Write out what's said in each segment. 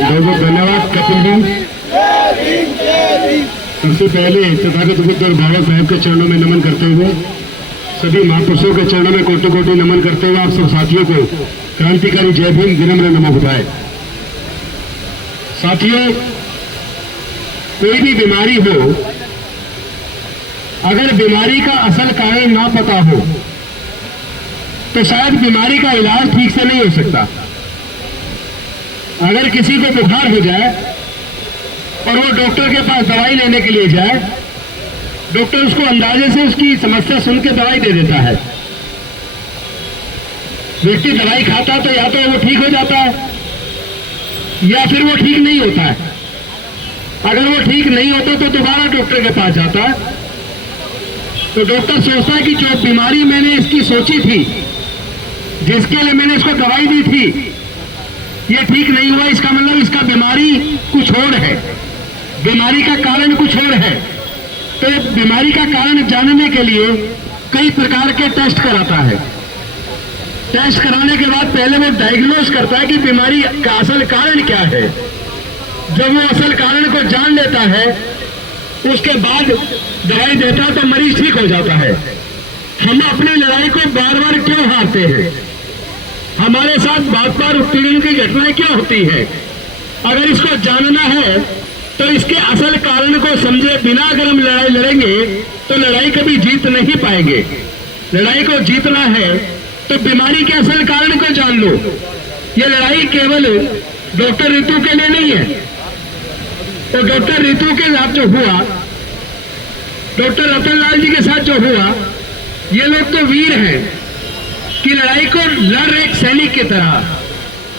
बहुत बहुत धन्यवाद कपिल जी। सबसे पहले तथागत बुद्ध बाबा साहेब के चरणों में नमन करते हुए, सभी महापुरुषों के चरणों में कोटि कोटि नमन करते हुए आप सब साथियों को क्रांतिकारी जय भीम विनम्र नमः बुधाए। साथियों, कोई भी बीमारी हो, अगर बीमारी का असल कारण ना पता हो तो शायद बीमारी का इलाज ठीक से नहीं हो सकता। अगर किसी को बुखार हो जाए और वो डॉक्टर के पास दवाई लेने के लिए जाए, डॉक्टर उसको अंदाजे से उसकी समस्या सुन के दवाई दे देता है। व्यक्ति दवाई खाता तो या तो वो ठीक हो जाता है या फिर वो ठीक नहीं होता है। अगर वो ठीक नहीं होता तो दोबारा डॉक्टर के पास जाता है, तो डॉक्टर सोचता है कि जो बीमारी मैंने इसकी सोची थी, जिसके लिए मैंने इसको दवाई दी थी, ये ठीक नहीं हुआ, इसका मतलब इसका बीमारी कुछ और है, बीमारी का कारण कुछ और है। तो बीमारी का कारण जानने के लिए कई प्रकार के टेस्ट कराता है। टेस्ट कराने के बाद पहले वो डायग्नोस करता है कि बीमारी का असल कारण क्या है। जब वो असल कारण को जान लेता है, उसके बाद दवाई देता है तो मरीज ठीक हो जाता है। हम अपनी लड़ाई को बार बार क्यों हारते हैं? हमारे साथ बार बार उत्पीड़न की घटनाएं क्यों होती है? अगर इसको जानना है तो इसके असल कारण को समझे बिना अगर हम लड़ाई लड़ेंगे तो लड़ाई कभी जीत नहीं पाएंगे। लड़ाई को जीतना है तो बीमारी के असल कारण को जान लो। ये लड़ाई केवल डॉक्टर ऋतु के लिए नहीं है। तो डॉक्टर ऋतु के साथ जो हुआ, डॉक्टर रतनलाल जी के साथ जो हुआ, ये लोग तो वीर हैं कि लड़ाई को लड़ एक सैनिक की तरह,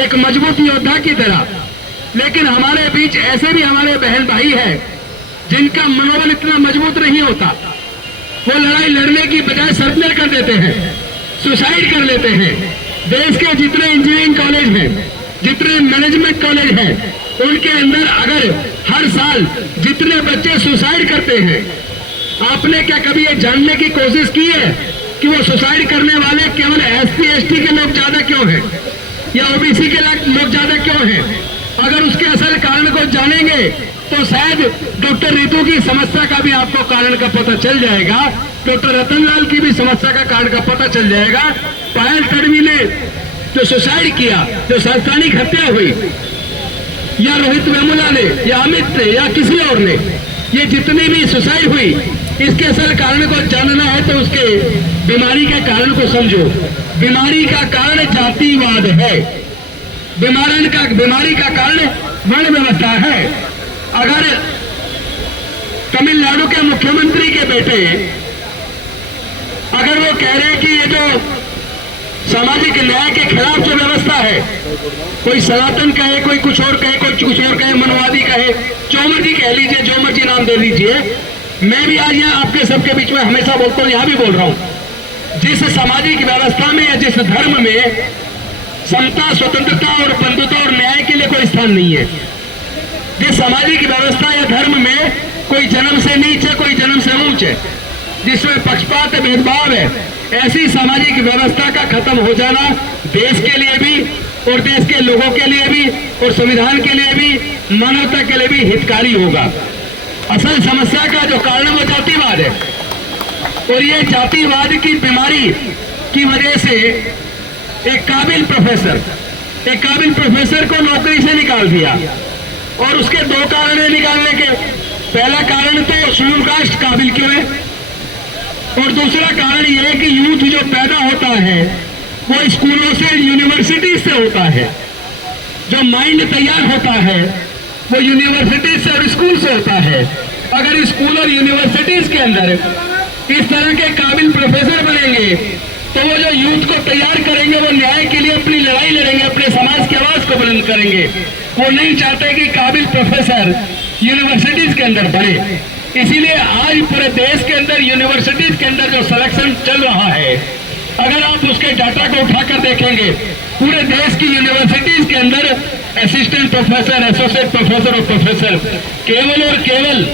एक मजबूत योद्धा की तरह। लेकिन हमारे बीच ऐसे भी हमारे बहन भाई हैं जिनका मनोबल इतना मजबूत नहीं होता। वो लड़ाई लड़ने की बजाय सरेंडर कर देते हैं, सुसाइड कर लेते हैं। देश के जितने इंजीनियरिंग कॉलेज हैं, जितने मैनेजमेंट कॉलेज हैं, उनके अंदर अगर हर साल जितने बच्चे सुसाइड करते हैं, आपने क्या कभी ये जानने की कोशिश की है कि वो सुसाइड करने वाले केवल एससी एसटी के लोग ज्यादा क्यों हैं या ओबीसी के लोग ज्यादा क्यों हैं? अगर उसके असल कारण को जानेंगे तो शायद डॉक्टर ऋतु की समस्या का भी आपको कारण का पता चल जाएगा, डॉक्टर रतनलाल की भी समस्या का कारण का पता चल जाएगा। पायल तड़वी ने जो सुसाइड किया, जो संस्थानिक हत्या हुई, या रोहित वेमुला ने या अमित ने या किसी और ने, ये जितनी भी सुसाइड हुई, इसके असल कारण को जानना है तो उसके बीमारी के कारण को समझो। बीमारी का कारण जातिवाद है, बीमारी का कारण वर्ण व्यवस्था है। अगर तमिलनाडु के मुख्यमंत्री के बेटे अगर वो कह रहे हैं कि ये जो सामाजिक न्याय के खिलाफ जो व्यवस्था है, कोई सनातन कहे, कोई कुछ और कहे, कोई कुछ और कहे, मनवादी कहे, जो मर्जी कह लीजिए, जो मर्जी नाम दे लीजिए, मैं भी आज यहाँ आपके सबके बीच में हमेशा बोलता हूँ, यहाँ भी बोल रहा हूँ, जिस सामाजिक व्यवस्था में या जिस धर्म में समता, स्वतंत्रता और बंधुता और न्याय के लिए कोई स्थान नहीं है, जिस सामाजिक व्यवस्था या धर्म में कोई जन्म से नीच है, कोई जन्म से ऊंच है, जिसमें पक्षपात भेदभाव है, ऐसी सामाजिक व्यवस्था का खत्म हो जाना देश के लिए भी और देश के लोगों के लिए भी और संविधान के लिए भी, मानवता के लिए भी हितकारी होगा। असल समस्या का जो कारण वो जातिवाद है, और ये जातिवाद की बीमारी की वजह से एक काबिल प्रोफेसर को नौकरी से निकाल दिया। और उसके दो कारण है निकालने के। पहला कारण तो शेड्यूल कास्ट काबिल क्यों है, और दूसरा कारण यह है कि यूथ जो पैदा होता है वो स्कूलों से, यूनिवर्सिटी से होता है। जो माइंड तैयार होता है वो यूनिवर्सिटी से और स्कूल से होता है। अगर स्कूल और यूनिवर्सिटीज के अंदर इस तरह के काबिल प्रोफेसर बनेंगे तो वो जो यूथ को तैयार करेंगे, वो न्याय के लिए अपनी लड़ाई लड़ेंगे, अपने समाज की आवाज को बुलंद करेंगे। वो नहीं चाहते कि काबिल प्रोफेसर यूनिवर्सिटीज के अंदर बने। इसीलिए आज पूरे देश के अंदर यूनिवर्सिटीज के अंदर जो सिलेक्शन चल रहा है, अगर आप उसके डाटा को उठाकर देखेंगे, पूरे देश की यूनिवर्सिटीज के अंदर असिस्टेंट प्रोफेसर, एसोसिएट प्रोफेसर और प्रोफेसर केवल और केवल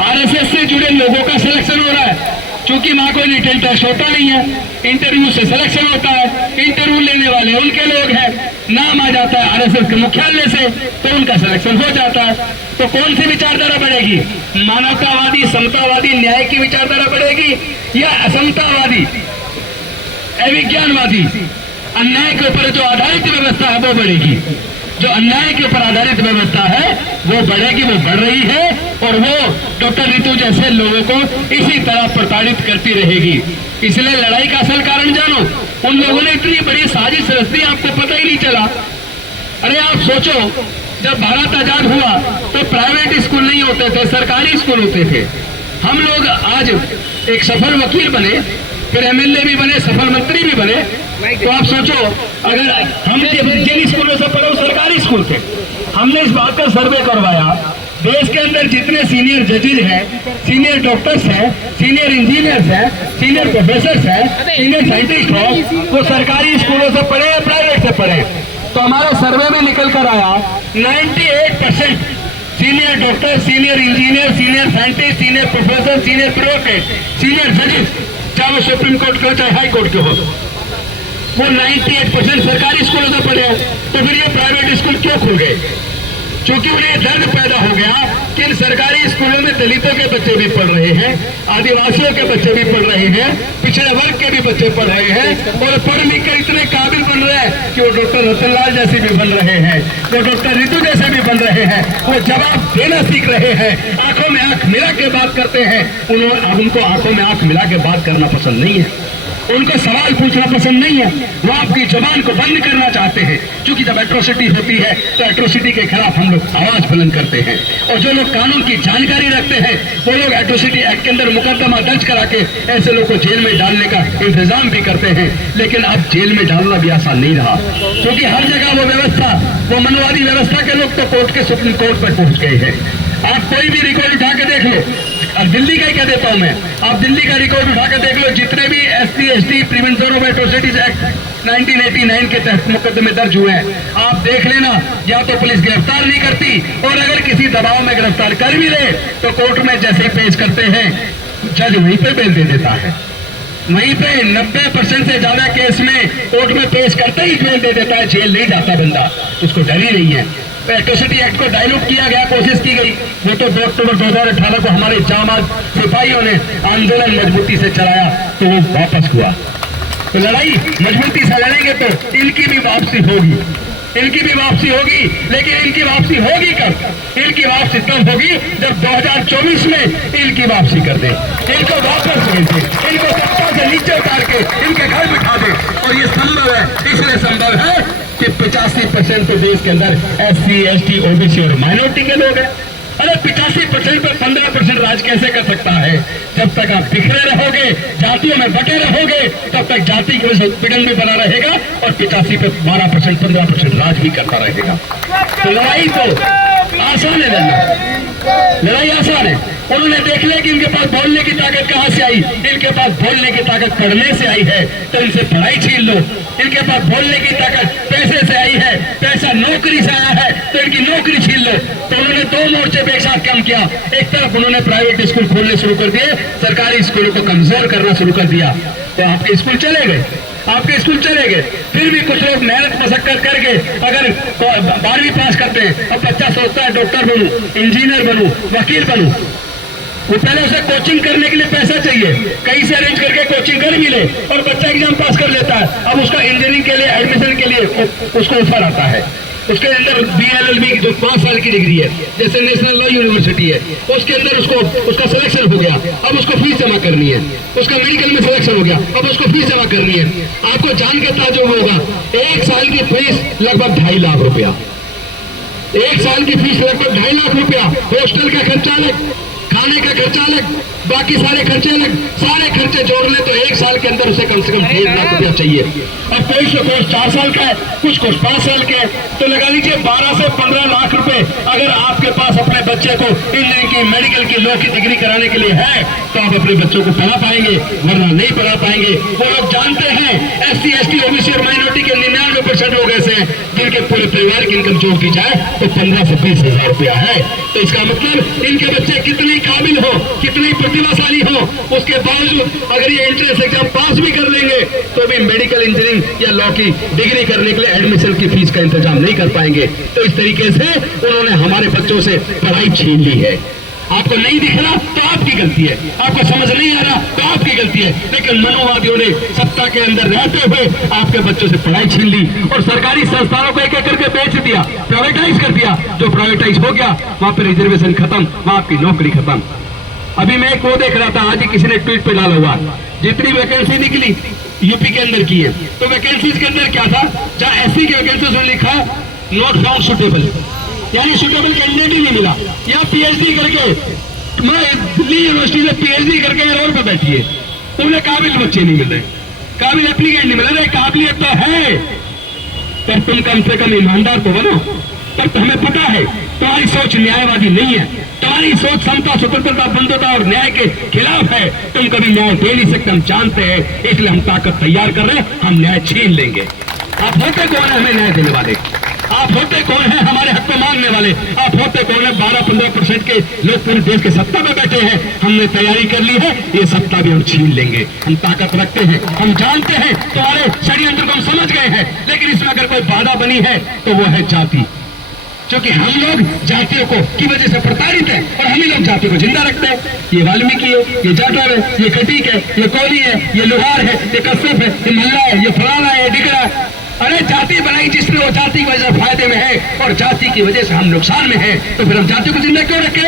आरएसएस से जुड़े लोगों का सिलेक्शन हो रहा है। चूंकि वहां कोई रिटन टेस्ट होता नहीं है, इंटरव्यू से सिलेक्शन होता है, इंटरव्यू लेने वाले उनके लोग हैं, नाम आ जाता है आरएसएस के मुख्यालय से, तो उनका सिलेक्शन हो जाता है। तो कौन सी विचारधारा बढ़ेगी? मानवतावादी, समतावादी, न्याय की विचारधारा बढ़ेगी या असमतावादी, अविज्ञानवादी, अन्याय के ऊपर जो आधारित व्यवस्था है वो बढ़ेगी? जो अन्याय के ऊपर आधारित व्यवस्था है वो बढ़ेगी, वो बढ़ रही है, और वो डॉक्टर रितु जैसे लोगों को इसी तरह प्रताड़ित करती रहेगी। इसलिए लड़ाई का असल कारण जानो। उन लोगों ने इतनी बड़ी साजिश रच दी, आपको पता ही नहीं चला। अरे आप सोचो, जब भारत आजाद हुआ तो प्राइवेट स्कूल नहीं होते थे, सरकारी स्कूल होते थे। हम लोग आज एक सफल वकील बने, फिर एमएलए भी बने, सफल मंत्री भी बने। तो आप सोचो, अगर हम जिन स्कूलों से पढ़े सरकारी स्कूल थे, हमने इस बात का सर्वे करवाया, देश के अंदर जितने सीनियर जजेज हैं, सीनियर डॉक्टर्स हैं, सीनियर इंजीनियर्स हैं, सीनियर प्रोफेसर हैं, सीनियर साइंटिस्ट हो, वो सरकारी स्कूलों से पढ़े या प्राइवेट से पढ़े? तो हमारे सर्वे में निकल कर आया 98% senior doctor, senior engineer, senior scientist, senior professor, senior bureaucrat, senior जजेस, चाहे वो सुप्रीम कोर्ट के हो चाहे हाई कोर्ट के हो, वो 98% सरकारी स्कूलों से पढ़े। तो फिर ये प्राइवेट स्कूल क्यों खुल गए? क्योंकि उन्हें दर्द पैदा हो गया कि इन सरकारी स्कूलों में दलितों के बच्चे भी पढ़ रहे हैं, आदिवासियों के बच्चे भी पढ़ रहे हैं, पिछड़े वर्ग के भी बच्चे पढ़ रहे हैं, और पढ़ लिख कर इतने काबिल बन रहे हैं कि वो डॉक्टर रतनलाल जैसे भी बन रहे हैं, वो डॉक्टर रितु जैसे भी बन रहे हैं, वो जवाब देना सीख रहे हैं, आंखों में आंख मिला के बात करते हैं। उनको आंखों में आंख मिला के बात करना पसंद नहीं है, उनको सवाल पूछना पसंद नहीं है, वो आपकी जुबान को बंद करना चाहते हैं। क्योंकि जब एट्रोसिटी होती है तो एट्रोसिटी के खिलाफ हम लोग आवाज बुलंद करते हैं, और जो लोग कानून की जानकारी रखते हैं वो लोग एट्रोसिटी एक्ट के अंदर मुकदमा दर्ज करा के ऐसे लोग को जेल में डालने का इंतजाम भी करते हैं। लेकिन अब जेल में डालना भी आसान नहीं रहा, क्योंकि हर जगह वो व्यवस्था, वो मनवादी व्यवस्था के लोग तो कोर्ट के सुप्रीम कोर्ट पर पहुंच गए हैं। आप कोई भी रिकॉर्ड उठा के देख लो, अब दिल्ली का ही कह देता हूं मैं, आप दिल्ली का रिकॉर्ड उठा के देख लो, जितने भी SC/ST prevention of atrocities act 1989 के तहत मुकदमे दर्ज हुए हैं, आप देख लेना, या तो पुलिस गिरफ्तार नहीं करती, और अगर किसी दबाव में गिरफ्तार कर भी ले तो कोर्ट में जैसे ही पेश करते हैं जज वहीं पे बेल दे देता है, वहीं पे 90% से ज्यादा केस में कोर्ट में पेश करते ही बेल दे देता है, जेल नहीं जाता बंदा, उसको डर ही नहीं है। एट्रोसिटी एक्ट को डायल्यूट किया गया, कोशिश की गई, वो तो 2 अक्टूबर 2018 को हमारे जांबाज सिपाहियों ने आंदोलन मजबूती से चलाया तो वो वापस हुआ। तो लड़ाई मजबूती से लड़ेंगे तो इनकी भी वापसी होगी, इनकी भी वापसी होगी। लेकिन इनकी वापसी होगी कब? इनकी वापसी तब होगी जब 2024 में इनकी वापसी कर दे, इनको वापस भेज दे, इनको सत्ता से नीचे उतार के इनके घर बिठा दे। और ये संभव है, इसलिए संभव है कि 85% तो देश के अंदर SC/ST OBC और माइनॉरिटी के लोग हैं। अरे 85% पर 15% राज कैसे कर सकता है? जब तक आप बिखरे रहोगे, जातियों में बटे रहोगे, तब तक जाति के उत्पीड़न भी बना रहेगा, और 85 पे 12%, 15% राज भी करता रहेगा। तो लड़ाई तो आसान है लड़ना, लड़ाई आसान है। उन्होंने देख लिया कि इनके पास बोलने की ताकत कहां से आई, इनके पास बोलने की ताकत पढ़ने से आई है, तो इनसे पढ़ाई छीन लो। इनके पास बोलने की ताकत पैसे से आई है, पैसा नौकरी से आया है, तो इनकी नौकरी छीन लो। तो उन्होंने 2 मोर्चे पे एक साथ काम किया। एक तरफ उन्होंने प्राइवेट स्कूल खोलने शुरू कर दिए, सरकारी स्कूलों को कमजोर करना शुरू कर दिया, तो आपके स्कूल चले गए, आपके स्कूल चले गए। फिर भी कुछ लोग मेहनत मशक्कत करके अगर 12वीं पास करते हैं, अब बच्चा सोचता है डॉक्टर बनूं, इंजीनियर बनूं, वकील बनूं, वो पहले उसे कोचिंग करने के लिए पैसा चाहिए, कहीं से अरेंज करके कोचिंग कर मिले, और बच्चा एग्जाम पास कर लेता है। अब उसका इंजीनियरिंग के लिए एडमिशन के लिए उसको ऑफर आता है, उसके अंदर BLLB जो 5 साल की डिग्री है, जैसे नेशनल लॉ यूनिवर्सिटी है, उसके अंदर उसका सिलेक्शन हो गया, अब उसको फीस जमा करनी है। उसका मेडिकल में सिलेक्शन हो गया, अब उसको फीस जमा करनी है। आपको जान के ताज्जुब होगा, 1 साल की फीस लगभग 2.5 लाख रुपया, 1 साल की फीस लगभग 2.5 लाख रुपया। हॉस्टल का खर्चा अलग, खाने का खर्चा अलग, बाकी सारे खर्चे अलग, सारे खर्चे जोड़ ले तो 1 साल के अंदर उसे कम से कम 1.5 लाख रुपया चाहिए। अब कोई कोर्स 4 साल का है, कुछ कोर्स 5 साल के है, तो लगा लीजिए 12 से 15 लाख रुपए अगर आपके पास अपने बच्चे को इंजीनियरिंग की, मेडिकल की, लॉ की डिग्री कराने के लिए है, तो आप अपने बच्चों को पढ़ा पाएंगे, वरना नहीं पढ़ा पाएंगे। वो लोग जानते हैं SC/ST OBC और माइनॉरिटी के 99% लोग ऐसे हैं जिनके पूरे परिवार की इनकम जोड़ दी जाए तो 15 से 20 हजार रुपया है। तो इसका मतलब इनके बच्चे कितनी काबिल हो, कितने ही प्रतिभाशाली हो, उसके बावजूद अगर ये एंट्रेंस एग्जाम पास भी कर लेंगे तो भी मेडिकल इंजीनियरिंग या लॉ की डिग्री करने के लिए एडमिशन की फीस का इंतजाम नहीं कर पाएंगे। तो इस तरीके से उन्होंने हमारे बच्चों से पढ़ाई छीन ली है। आपको नहीं दिख रहा तो आपकी गलती है, आपको समझ नहीं आ रहा तो आपकी गलती है, लेकिन मनोवादियों ने सत्ता के अंदर रहते हुए आपके बच्चों से पढ़ाई छीन ली और सरकारी संस्थानों को एक एक करके बेच दिया, प्राइवेटाइज कर दिया। जो प्राइवेटाइज हो गया वहां पर रिजर्वेशन खत्म, वहां आपकी नौकरी खत्म। अभी मैं एक वो देख रहा था, आज ही किसी ने ट्वीट पे डाला हुआ, जितनी वैकेंसी निकली यूपी के अंदर की है, तो वैकेंसी के अंदर क्या था, जहां एससी की वैकेंसी में लिखा नॉट फाउंड सुटेबल, यानी सुटेबल कैंडिडेट ही नहीं मिला। या पीएचडी करके, मैं दिल्ली यूनिवर्सिटी से पीएचडी करके रोड पर बैठी है, उन्हें काबिल बच्चे नहीं मिल रहे, काबिल एप्लीकेंट नहीं मिल रहे। काबिलियत तो है पर तुम कम से कम ईमानदार तो बनो। पर हमें पता है तुम्हारी सोच न्यायवादी नहीं है, तुम्हारी सोच समता, स्वतंत्रता, बंधुता और न्याय के खिलाफ है। तुम कभी न्याय दे नहीं सकते, हम जानते हैं, इसलिए हम ताकत तैयार कर रहे हैं, हम न्याय छीन लेंगे। आप होते कौन है हमें न्याय देने वाले? आप होते कौन है हमारे हक को मांगने वाले? आप होते कौन है? 12-15% के लोग पूरे देश के सत्ता में बैठे हैं, हमने तैयारी कर ली है, ये सत्ता भी हम छीन लेंगे। हम ताकत रखते हैं, हम जानते हैं, तुम्हारे षड्यंत्र को हम समझ गए हैं, लेकिन इसमें अगर कोई बाधा बनी है तो वो है जाति। क्योंकि हम लोग जातियों को की वजह से प्रताड़ित हैं और हम ही लोग जाति को जिंदा रखते हैं। ये वाल्मीकि है, ये जाटव है, ये कटीक है, ये कोली है, ये लोहार है, ये कश्यप है, ये मल्ला है, ये फलाना है, ये डिगरा है। अरे जाति बनाई जिसने, वो जाति की वजह से फायदे में है और जाति की वजह से हम नुकसान में है, तो फिर हम जाति को जिंदा क्यों रखें?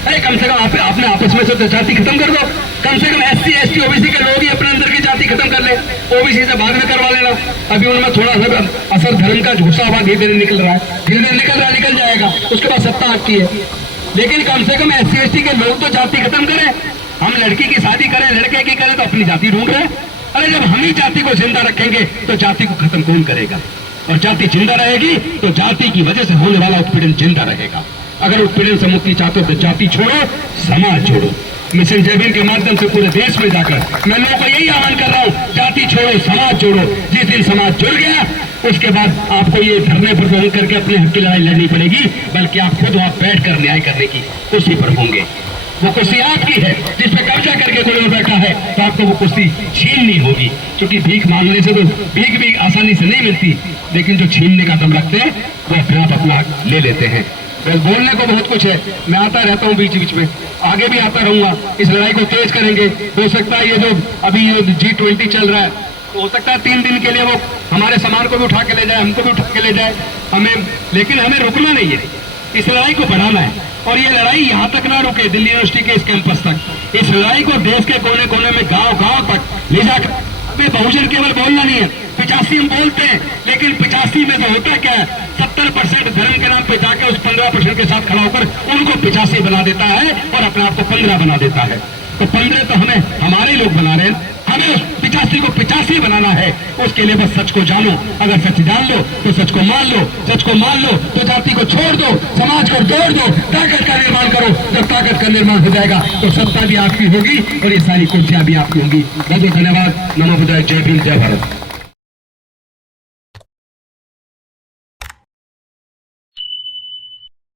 अरे कम से कम आपने आपस में से तो जाति खत्म कर दो। कम से कम एससी एसटी ओबीसी के लोग ही अपने अंदर की जाति खत्म कर ले, ओबीसी से बाद में करवा लेना। अभी उनमें थोड़ा सा असर धर्म का घुसा हुआ धीरे धीरे निकल रहा है, धीरे धीरे निकल जाएगा, उसके बाद सत्ता आपकी है। लेकिन कम से कम एससी एसटी के लोग तो जाति खत्म करें। हम लड़की की शादी करें, लड़के की करें तो अपनी जाति ढूंढ रहे हैं। अरे जब हम ही जाति को जिंदा रखेंगे तो जाति को खत्म कौन करेगा? और जाति जिंदा रहेगी तो जाति की वजह से होने वाला उत्पीड़न जिंदा रहेगा। अगर उत्पीड़न से मुक्ति चाहते हो तो जाति छोड़ो, समाज जोड़ो। मिशन जय भीम के माध्यम से पूरे देश में जाकर मैं लोगों को यही आह्वान कर रहा हूँ, जाति छोड़ो, समाज जोड़ो। जिस दिन समाज जुड़ गया उसके बाद आपको ये धरने पर नहीं करके अपने हक की लड़ाई लड़नी पड़ेगी, बल्कि आप खुद वहां बैठ कर न्याय करने की कुर्सी पर होंगे। वो कुर्सी आपकी है, जिस पे कब्जा करके कोई और बैठा है, तो आपको वो कुर्सी छीननी होगी। क्योंकि भीख मांगने से तो भीख भी आसानी से नहीं मिलती, लेकिन जो छीनने का दम रखते हैं वो अपने आप अपना ले लेते हैं। बस बोलने को बहुत कुछ है, मैं आता रहता हूँ बीच बीच में, आगे भी आता रहूंगा। इस लड़ाई को तेज करेंगे। हो सकता है ये जो अभी G20 चल रहा है, तो हो सकता है 3 दिन के लिए वो हमारे सामान को भी उठा के ले जाए, हमको भी उठा के ले जाए हमें, लेकिन हमें रुकना नहीं है, इस लड़ाई को बढ़ाना है। और ये लड़ाई यहाँ तक ना रुके, दिल्ली यूनिवर्सिटी के इस कैंपस तक। इस लड़ाई को देश के कोने कोने में, गांव गांव तक ले जाकर, बहुजन केवल बोलना नहीं है। 85 हम बोलते हैं, लेकिन 85 में तो होता क्या है, 70% धर्म के नाम पे जाकर उस 15% के साथ खड़ा होकर उनको 85 बना देता है और अपने आप को 15 बना देता है। तो 15 तो हमें हमारे लोग बना रहे हैं, हमें उस 85 को 85 बनाना है। उसके लिए बस सच को जानो, अगर सच जान लो तो सच को मान लो, सच को मान लो तो जाति को छोड़ दो, समाज को तोड़ दो, ताकत का निर्माण करो। जब ताकत का निर्माण हो जाएगा तो सत्ता भी आपकी होगी और ये सारी कुर्सियां भी आपकी होंगी। बहुत बहुत धन्यवाद। नमो बुद्धाय। जय भीम, जय भारत।